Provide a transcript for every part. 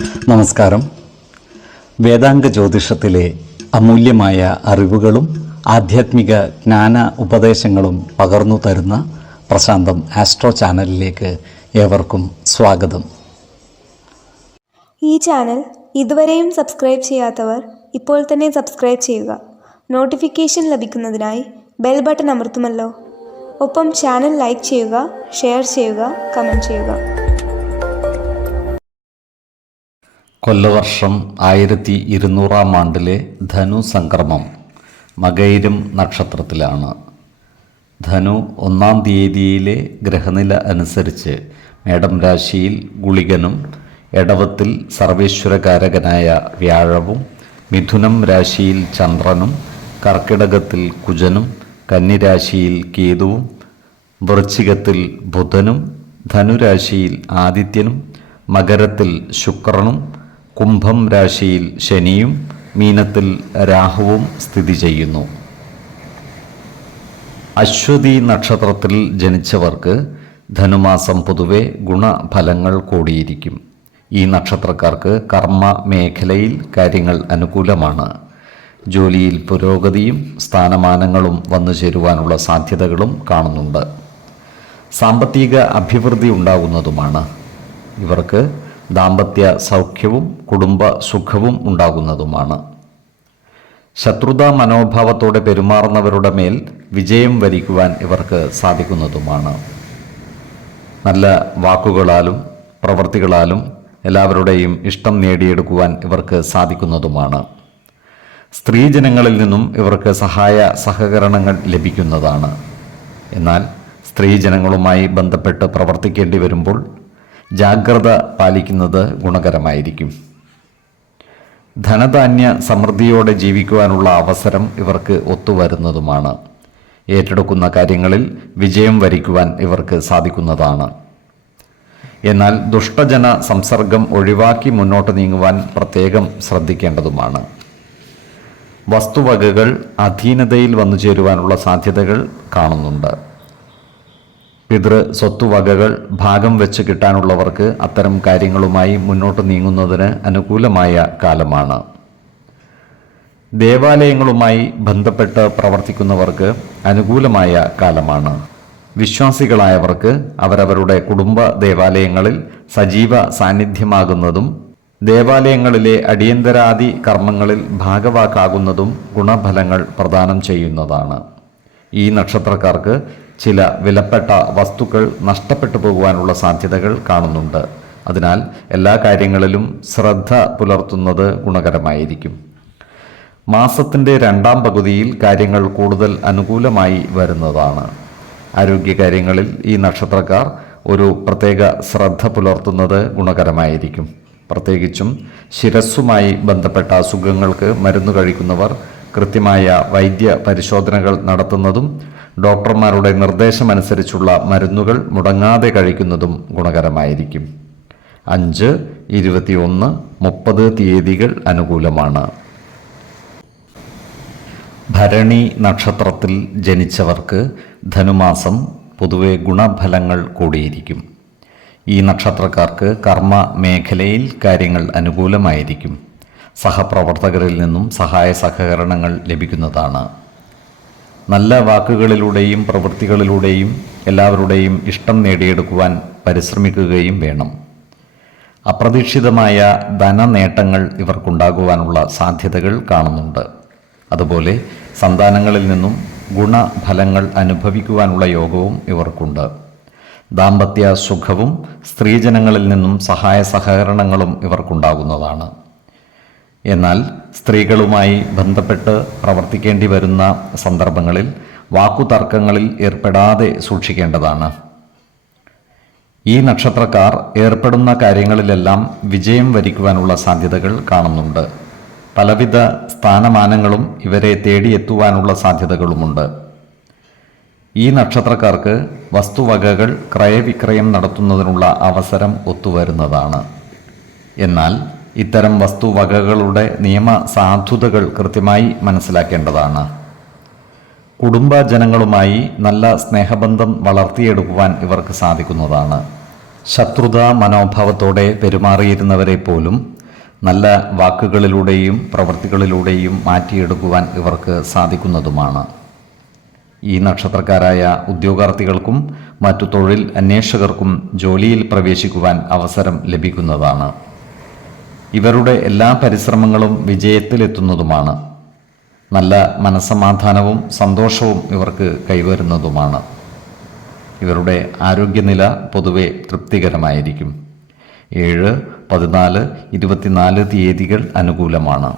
നമസ്കാരം. വേദാംഗ ജ്യോതിഷത്തിലെ അമൂല്യമായ അറിവുകളും ആധ്യാത്മിക ജ്ഞാന ഉപദേശങ്ങളും പകർന്നു തരുന്ന പ്രശാന്തം ആസ്ട്രോ ചാനലിലേക്ക് ഏവർക്കും സ്വാഗതം. ഈ ചാനൽ ഇതുവരെയും സബ്സ്ക്രൈബ് ചെയ്യാത്തവർ ഇപ്പോൾ തന്നെ സബ്സ്ക്രൈബ് ചെയ്യുക. നോട്ടിഫിക്കേഷൻ ലഭിക്കുന്നതിനായി ബെൽ ബട്ടൺ അമർത്തുമല്ലോ. ഒപ്പം ചാനൽ ലൈക്ക് ചെയ്യുക, ഷെയർ ചെയ്യുക, കമൻറ്റ് ചെയ്യുക. കൊല്ലവർഷം 1200 ആണ്ടിലെ ധനു സംക്രമം മകയിരം നക്ഷത്രത്തിലാണ്. ധനു 1 തീയതിയിലെ ഗ്രഹനില അനുസരിച്ച് മേടം രാശിയിൽ ഗുളികനും, എടവത്തിൽ സർവേശ്വരകാരകനായ വ്യാഴവും, മിഥുനം രാശിയിൽ ചന്ദ്രനും, കർക്കിടകത്തിൽ കുജനും, കന്നിരാശിയിൽ കേതുവും, വൃശ്ചികത്തിൽ ബുധനും, ധനുരാശിയിൽ ആദിത്യനും, മകരത്തിൽ ശുക്രനും, കുംഭം രാശിയിൽ ശനിയും, മീനത്തിൽ രാഹുവും സ്ഥിതി ചെയ്യുന്നു. അശ്വതി നക്ഷത്രത്തിൽ ജനിച്ചവർക്ക് ധനുമാസം പൊതുവെ ഗുണഫലങ്ങൾ കൂടിയിരിക്കും. ഈ നക്ഷത്രക്കാർക്ക് കർമ്മ മേഖലയിൽ കാര്യങ്ങൾ അനുകൂലമാണ്. ജോലിയിൽ പുരോഗതിയും സ്ഥാനമാനങ്ങളും വന്നു ചേരുവാനുള്ള സാധ്യതകളും കാണുന്നുണ്ട്. സാമ്പത്തിക അഭിവൃദ്ധി ഉണ്ടാകുന്നതുമാണ്. ഇവർക്ക് ദാമ്പത്യ സൗഖ്യവും കുടുംബ സുഖവും ഉണ്ടാകുന്നതുമാണ്. ശത്രുതാ മനോഭാവത്തോടെ പെരുമാറുന്നവരുടെ മേൽ വിജയം വരിക്കുവാൻ ഇവർക്ക് സാധിക്കുന്നതുമാണ്. നല്ല വാക്കുകളാലും പ്രവൃത്തികളാലും എല്ലാവരുടെയും ഇഷ്ടം നേടിയെടുക്കുവാൻ ഇവർക്ക് സാധിക്കുന്നതുമാണ്. സ്ത്രീജനങ്ങളിൽ നിന്നും ഇവർക്ക് സഹായ സഹകരണങ്ങൾ ലഭിക്കുന്നതാണ്. എന്നാൽ സ്ത്രീജനങ്ങളുമായി ബന്ധപ്പെട്ട് പ്രവർത്തിക്കേണ്ടി വരുമ്പോൾ ജാഗ്രത പാലിക്കുന്നത് ഗുണകരമായിരിക്കും. ധനധാന്യ സമൃദ്ധിയോടെ ജീവിക്കുവാനുള്ള അവസരം ഇവർക്ക് ഒത്തുവരുന്നതുമാണ്. ഏറ്റെടുക്കുന്ന കാര്യങ്ങളിൽ വിജയം വരിക്കുവാൻ ഇവർക്ക് സാധിക്കുന്നതാണ്. എന്നാൽ ദുഷ്ടജന സംസർഗം ഒഴിവാക്കി മുന്നോട്ട് നീങ്ങുവാൻ പ്രത്യേകം ശ്രദ്ധിക്കേണ്ടതുമാണ്. വസ്തുവകകൾ അധീനതയിൽ വന്നു ചേരുവാനുള്ള സാധ്യതകൾ കാണുന്നുണ്ട്. പിതൃ സ്വത്തുവകകൾ ഭാഗം വെച്ച് കിട്ടാനുള്ളവർക്ക് അത്തരം കാര്യങ്ങളുമായി മുന്നോട്ട് നീങ്ങുന്നതിന് അനുകൂലമായ കാലമാണ്. ദേവാലയങ്ങളുമായി ബന്ധപ്പെട്ട് പ്രവർത്തിക്കുന്നവർക്ക് അനുകൂലമായ കാലമാണ്. വിശ്വാസികളായവർക്ക് അവരവരുടെ കുടുംബ ദേവാലയങ്ങളിൽ സജീവ സാന്നിധ്യമാകുന്നതും ദേവാലയങ്ങളിലെ അടിയന്തരാദി കർമ്മങ്ങളിൽ ഭാഗവാക്കാകുന്നതും ഗുണഫലങ്ങൾ പ്രദാനം ചെയ്യുന്നതാണ്. ഈ നക്ഷത്രക്കാർക്ക് ചില വിലപ്പെട്ട വസ്തുക്കൾ നഷ്ടപ്പെട്ടു പോകുവാനുള്ള സാധ്യതകൾ കാണുന്നുണ്ട്. അതിനാൽ എല്ലാ കാര്യങ്ങളിലും ശ്രദ്ധ പുലർത്തുന്നത് ഗുണകരമായിരിക്കും. മാസത്തിൻ്റെ 2ാം പകുതിയിൽ കാര്യങ്ങൾ കൂടുതൽ അനുകൂലമായി വരുന്നതാണ്. ആരോഗ്യകാര്യങ്ങളിൽ ഈ നക്ഷത്രക്കാർ ഒരു പ്രത്യേക ശ്രദ്ധ പുലർത്തുന്നത് ഗുണകരമായിരിക്കും. പ്രത്യേകിച്ചും ശിരസ്സുമായി ബന്ധപ്പെട്ട അസുഖങ്ങൾക്ക് മരുന്ന് കഴിക്കുന്നവർ കൃത്യമായ വൈദ്യ പരിശോധനകൾ നടത്തുന്നതും ഡോക്ടർമാരുടെ നിർദ്ദേശമനുസരിച്ചുള്ള മരുന്നുകൾ മുടങ്ങാതെ കഴിക്കുന്നതും ഗുണകരമായിരിക്കും. 5, 21, 30 തീയതികൾ അനുകൂലമാണ്. ഭരണി നക്ഷത്രത്തിൽ ജനിച്ചവർക്ക് ധനുമാസം പൊതുവെ ഗുണഫലങ്ങൾ കൂടിയിരിക്കും. ഈ നക്ഷത്രക്കാർക്ക് കർമ്മ മേഖലയിൽ കാര്യങ്ങൾ അനുകൂലമായിരിക്കും. സഹപ്രവർത്തകരിൽ നിന്നും സഹായ സഹകരണങ്ങൾ ലഭിക്കുന്നതാണ്. നല്ല വാക്കുകളിലൂടെയും പ്രവൃത്തികളിലൂടെയും എല്ലാവരുടെയും ഇഷ്ടം നേടിയെടുക്കുവാൻ പരിശ്രമിക്കുകയും വേണം. അപ്രതീക്ഷിതമായ ധനനേട്ടങ്ങൾ ഇവർക്കുണ്ടാകുവാനുള്ള സാധ്യതകൾ കാണുന്നുണ്ട്. അതുപോലെ സന്താനങ്ങളിൽ നിന്നും ഗുണഫലങ്ങൾ അനുഭവിക്കുവാനുള്ള യോഗവും ഇവർക്കുണ്ട്. ദാമ്പത്യ സുഖവും സ്ത്രീജനങ്ങളിൽ നിന്നും സഹായ സഹകരണങ്ങളും ഇവർക്കുണ്ടാകുന്നതാണ്. എന്നാൽ സ്ത്രീകളുമായി ബന്ധപ്പെട്ട് പ്രവർത്തിക്കേണ്ടി വരുന്ന സന്ദർഭങ്ങളിൽ വാക്കുതർക്കങ്ങളിൽ ഏർപ്പെടാതെ സൂക്ഷിക്കേണ്ടതാണ്. ഈ നക്ഷത്രക്കാർ ഏർപ്പെടുന്ന കാര്യങ്ങളിലെല്ലാം വിജയം വരിക്കുവാനുള്ള സാധ്യതകൾ കാണുന്നുണ്ട്. പലവിധ സ്ഥാനമാനങ്ങളും ഇവരെ തേടിയെത്തുവാനുള്ള സാധ്യതകളുമുണ്ട്. ഈ നക്ഷത്രക്കാർക്ക് വസ്തുവകകൾ ക്രയവിക്രയം നടത്തുന്നതിനുള്ള അവസരം ഒത്തുവരുന്നതാണ്. എന്നാൽ ഇത്തരം വസ്തുവകകളുടെ നിയമസാധുതകൾ കൃത്യമായി മനസ്സിലാക്കേണ്ടതാണ്. കുടുംബജനങ്ങളുമായി നല്ല സ്നേഹബന്ധം വളർത്തിയെടുക്കുവാൻ ഇവർക്ക് സാധിക്കുന്നതാണ്. ശത്രുതാ മനോഭാവത്തോടെ പെരുമാറിയിരുന്നവരെ പോലും നല്ല വാക്കുകളിലൂടെയും പ്രവൃത്തികളിലൂടെയും മാറ്റിയെടുക്കുവാൻ ഇവർക്ക് സാധിക്കുന്നതുമാണ്. ഈ നക്ഷത്രക്കാരായ ഉദ്യോഗാർത്ഥികൾക്കും മറ്റു തൊഴിൽ അന്വേഷകർക്കും ജോലിയിൽ പ്രവേശിക്കുവാൻ അവസരം ലഭിക്കുന്നതാണ്. ഇവരുടെ എല്ലാ പരിശ്രമങ്ങളും വിജയത്തിലെത്തുന്നതുമാണ്. നല്ല മനസ്സമാധാനവും സന്തോഷവും ഇവർക്ക് കൈവരുന്നതുമാണ്. ഇവരുടെ ആരോഗ്യനില പൊതുവെ തൃപ്തികരമായിരിക്കും. 7, 14, 24 തീയതികൾ അനുകൂലമാണ്.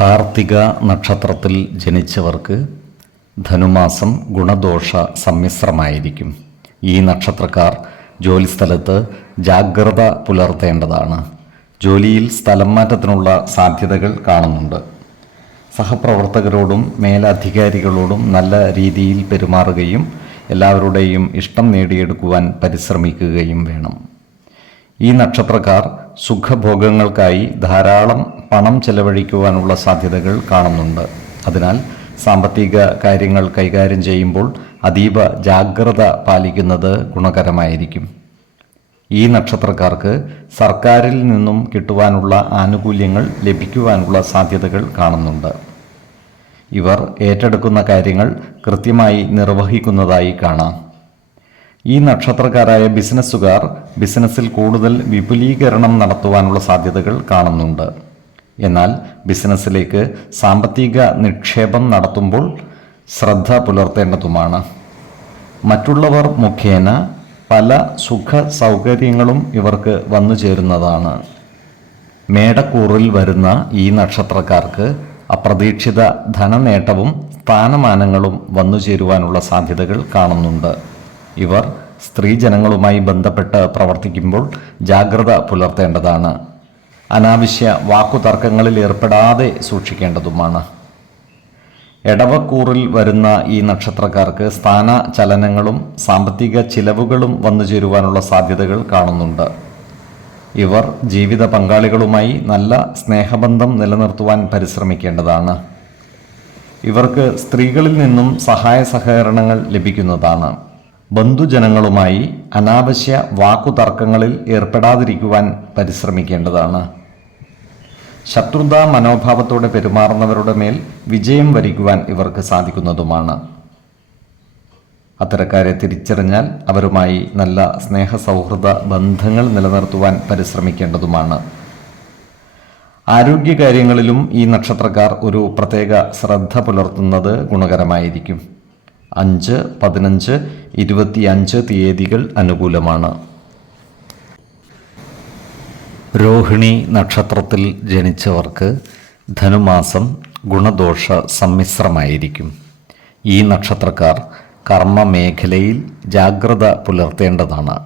കാർത്തിക നക്ഷത്രത്തിൽ ജനിച്ചവർക്ക് ധനുമാസം ഗുണദോഷ സമ്മിശ്രമായിരിക്കും. ഈ നക്ഷത്രക്കാർ ജോലിസ്ഥലത്ത് ജാഗ്രത പുലർത്തേണ്ടതാണ്. ജോലിയിൽ സ്ഥലം മാറ്റത്തിനുള്ള സാധ്യതകൾ കാണുന്നുണ്ട്. സഹപ്രവർത്തകരോടും മേലധികാരികളോടും നല്ല രീതിയിൽ പെരുമാറുകയും എല്ലാവരുടെയും ഇഷ്ടം നേടിയെടുക്കുവാൻ പരിശ്രമിക്കുകയും വേണം. ഈ നക്ഷത്രക്കാർ സുഖഭോഗങ്ങൾക്കായി ധാരാളം പണം ചെലവഴിക്കുവാനുള്ള സാധ്യതകൾ കാണുന്നുണ്ട്. അതിനാൽ സാമ്പത്തിക കാര്യങ്ങൾ കൈകാര്യം ചെയ്യുമ്പോൾ അതീവ ജാഗ്രത പാലിക്കുന്നത് ഗുണകരമായിരിക്കും. ഈ നക്ഷത്രക്കാർക്ക് സർക്കാരിൽ നിന്നും കിട്ടുവാനുള്ള ആനുകൂല്യങ്ങൾ ലഭിക്കുവാനുള്ള സാധ്യതകൾ കാണുന്നുണ്ട്. ഇവർ ഏറ്റെടുക്കുന്ന കാര്യങ്ങൾ കൃത്യമായി നിർവഹിക്കുന്നതായി കാണാം. ഈ നക്ഷത്രക്കാരായ ബിസിനസ്സുകാർ ബിസിനസ്സിൽ കൂടുതൽ വിപുലീകരണം നടത്തുവാനുള്ള സാധ്യതകൾ കാണുന്നുണ്ട്. എന്നാൽ ബിസിനസ്സിലേക്ക് സാമ്പത്തിക നിക്ഷേപം നടത്തുമ്പോൾ ശ്രദ്ധ പുലർത്തേണ്ടതുമാണ്. മറ്റുള്ളവർ മുഖേന പല സുഖ സൗകര്യങ്ങളും ഇവർക്ക് വന്നു ചേരുന്നതാണ്. മേടക്കൂറിൽ വരുന്ന ഈ നക്ഷത്രക്കാർക്ക് അപ്രതീക്ഷിത ധനനേട്ടവും സ്ഥാനമാനങ്ങളും വന്നു ചേരുവാനുള്ള സാധ്യതകൾ കാണുന്നുണ്ട്. ഇവർ സ്ത്രീജനങ്ങളുമായി ബന്ധപ്പെട്ട് പ്രവർത്തിക്കുമ്പോൾ ജാഗ്രത പുലർത്തേണ്ടതാണ്. അനാവശ്യ വാക്കുതർക്കങ്ങളിൽ ഏർപ്പെടാതെ സൂക്ഷിക്കേണ്ടതുമാണ്. എടവക്കൂറിൽ വരുന്ന ഈ നക്ഷത്രക്കാർക്ക് സ്ഥാന ചലനങ്ങളും സാമ്പത്തിക ചിലവുകളും വന്നു ചേരുവാനുള്ള സാധ്യതകൾ കാണുന്നുണ്ട്. ഇവർ ജീവിത പങ്കാളികളുമായി നല്ല സ്നേഹബന്ധം നിലനിർത്തുവാൻ പരിശ്രമിക്കേണ്ടതാണ്. ഇവർക്ക് സ്ത്രീകളിൽ നിന്നും സഹായ സഹകരണങ്ങൾ ലഭിക്കുന്നതാണ്. ബന്ധുജനങ്ങളുമായി അനാവശ്യ വാക്കുതർക്കങ്ങളിൽ ഏർപ്പെടാതിരിക്കുവാൻ പരിശ്രമിക്കേണ്ടതാണ്. ശത്രുതാ മനോഭാവത്തോടെ പെരുമാറുന്നവരുടെ മേൽ വിജയം വരിക്കുവാൻ ഇവർക്ക് സാധിക്കുന്നതുമാണ്. അത്തരക്കാരെ തിരിച്ചറിഞ്ഞാൽ അവരുമായി നല്ല സ്നേഹസൗഹൃദ ബന്ധങ്ങൾ നിലനിർത്തുവാൻ പരിശ്രമിക്കേണ്ടതുമാണ്. ആരോഗ്യകാര്യങ്ങളിലും ഈ നക്ഷത്രക്കാർ ഒരു പ്രത്യേക ശ്രദ്ധ പുലർത്തുന്നത് ഗുണകരമായിരിക്കും. 5, 15, 25 തീയതികൾ അനുകൂലമാണ്. രോഹിണി നക്ഷത്രത്തിൽ ജനിച്ചവർക്ക് ധനുമാസം ഗുണദോഷ സമ്മിശ്രമായിരിക്കും. ഈ നക്ഷത്രക്കാർ കർമ്മ മേഖലയിൽ ജാഗ്രത പുലർത്തേണ്ടതാണ്.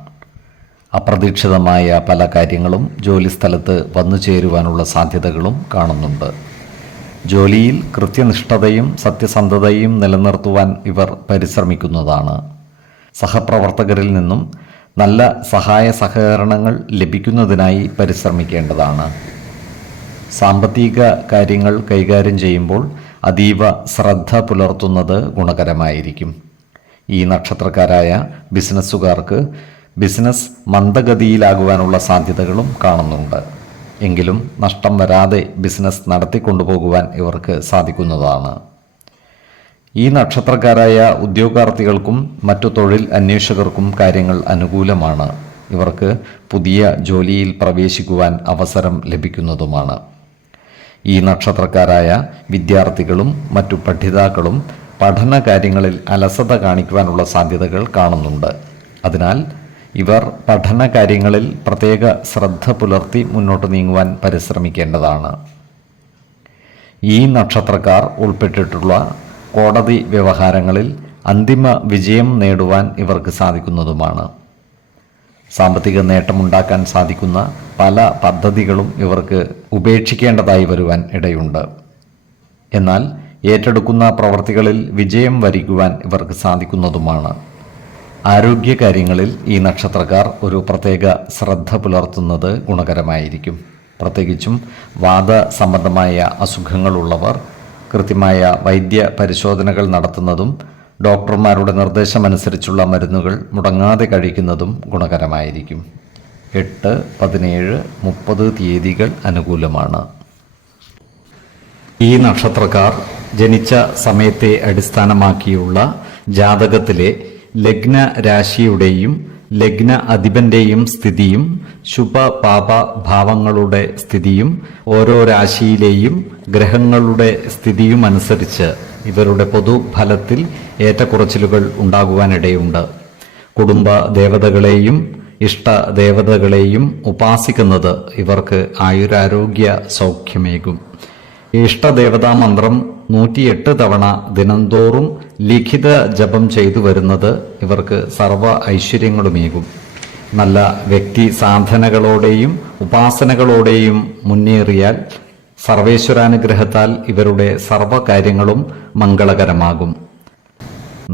അപ്രതീക്ഷിതമായ പല കാര്യങ്ങളും ജോലിസ്ഥലത്ത് വന്നു ചേരുവാനുള്ള സാധ്യതകളും കാണുന്നുണ്ട്. ജോലിയിൽ കൃത്യനിഷ്ഠതയും സത്യസന്ധതയും നിലനിർത്തുവാൻ ഇവർ പരിശ്രമിക്കുന്നതാണ്. സഹപ്രവർത്തകരിൽ നിന്നും നല്ല സഹായ സഹകരണങ്ങൾ ലഭിക്കുന്നതിനായി പരിശ്രമിക്കേണ്ടതാണ്. സാമ്പത്തിക കാര്യങ്ങൾ കൈകാര്യം ചെയ്യുമ്പോൾ അതീവ ശ്രദ്ധ പുലർത്തുന്നത് ഗുണകരമായിരിക്കും. ഈ നക്ഷത്രക്കാരായ ബിസിനസ്സുകാർക്ക് ബിസിനസ് മന്ദഗതിയിലാകുവാനുള്ള സാധ്യതകളും കാണുന്നുണ്ട്. എങ്കിലും നഷ്ടം വരാതെ ബിസിനസ് നടത്തിക്കൊണ്ടുപോകുവാൻ ഇവർക്ക് സാധിക്കുന്നതാണ്. ഈ നക്ഷത്രക്കാരായ ഉദ്യോഗാർത്ഥികൾക്കും മറ്റു തൊഴിൽ അന്വേഷകർക്കും കാര്യങ്ങൾ അനുകൂലമാണ്. ഇവർക്ക് പുതിയ ജോലിയിൽ പ്രവേശിക്കുവാൻ അവസരം ലഭിക്കുന്നതുമാണ്. ഈ നക്ഷത്രക്കാരായ വിദ്യാർത്ഥികളും മറ്റു പഠിതാക്കളും പഠന കാര്യങ്ങളിൽ അലസത കാണിക്കുവാനുള്ള സാധ്യതകൾ കാണുന്നുണ്ട്. അതിനാൽ ഇവർ പഠന കാര്യങ്ങളിൽ പ്രത്യേക ശ്രദ്ധ പുലർത്തി മുന്നോട്ട് നീങ്ങുവാൻ പരിശ്രമിക്കേണ്ടതാണ്. ഈ നക്ഷത്രക്കാർ ഉൾപ്പെട്ടിട്ടുള്ള കോടതി വ്യവഹാരങ്ങളിൽ അന്തിമ വിജയം നേടുവാൻ ഇവർക്ക് സാധിക്കുന്നതുമാണ്. സാമ്പത്തിക നേട്ടമുണ്ടാക്കാൻ സാധിക്കുന്ന പല പദ്ധതികളും ഇവർക്ക് ഉപേക്ഷിക്കേണ്ടതായി വരുവാൻ ഇടയുണ്ട്. എന്നാൽ ഏറ്റെടുക്കുന്ന പ്രവർത്തികളിൽ വിജയം വരിക്കുവാൻ ഇവർക്ക് സാധിക്കുന്നതുമാണ്. ആരോഗ്യകാര്യങ്ങളിൽ ഈ നക്ഷത്രക്കാർ ഒരു പ്രത്യേക ശ്രദ്ധ പുലർത്തുന്നത് ഗുണകരമായിരിക്കും. പ്രത്യേകിച്ചും വാത സംബന്ധമായ അസുഖങ്ങളുള്ളവർ കൃത്യമായ വൈദ്യ പരിശോധനകൾ നടത്തുന്നതും ഡോക്ടർമാരുടെ നിർദ്ദേശമനുസരിച്ചുള്ള മരുന്നുകൾ മുടങ്ങാതെ കഴിക്കുന്നതും ഗുണകരമായിരിക്കും. 8, 17, 30 തീയതികൾ അനുകൂലമാണ്. ഈ നക്ഷത്രക്കാർ ജനിച്ച സമയത്തെ അടിസ്ഥാനമാക്കിയുള്ള ജാതകത്തിലെ ലഗ്ന രാശിയുടെയും ലഗ്ന അധിപന്റെയും സ്ഥിതിയും ശുഭ പാപ ഭാവങ്ങളുടെ സ്ഥിതിയും ഓരോ രാശിയിലെയും ഗ്രഹങ്ങളുടെ സ്ഥിതിയും അനുസരിച്ച് ഇവരുടെ പൊതുഫലത്തിൽ ഏറ്റക്കുറച്ചിലുകൾ ഉണ്ടാകുവാനിടയുണ്ട്. കുടുംബ ദേവതകളെയും ഇഷ്ട ദേവതകളെയും ഉപാസിക്കുന്നത് ഇവർക്ക് ആയുരാരോഗ്യ സൗഖ്യമേകും. ഇഷ്ടദേവതാ മന്ത്രം 108 തവണ ദിനംതോറും ലിഖിത ജപം ചെയ്തു വരുന്നത് ഇവർക്ക് സർവ ഐശ്വര്യങ്ങളുമേകും. നല്ല വ്യക്തി സാധനകളോടെയും ഉപാസനകളോടെയും മുന്നേറിയാൽ സർവേശ്വരാനുഗ്രഹത്താൽ ഇവരുടെ സർവകാര്യങ്ങളും മംഗളകരമാകും.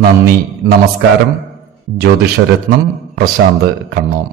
നന്ദി, നമസ്കാരം. ജ്യോതിഷരത്നം പ്രശാന്ത് കണ്ണോം.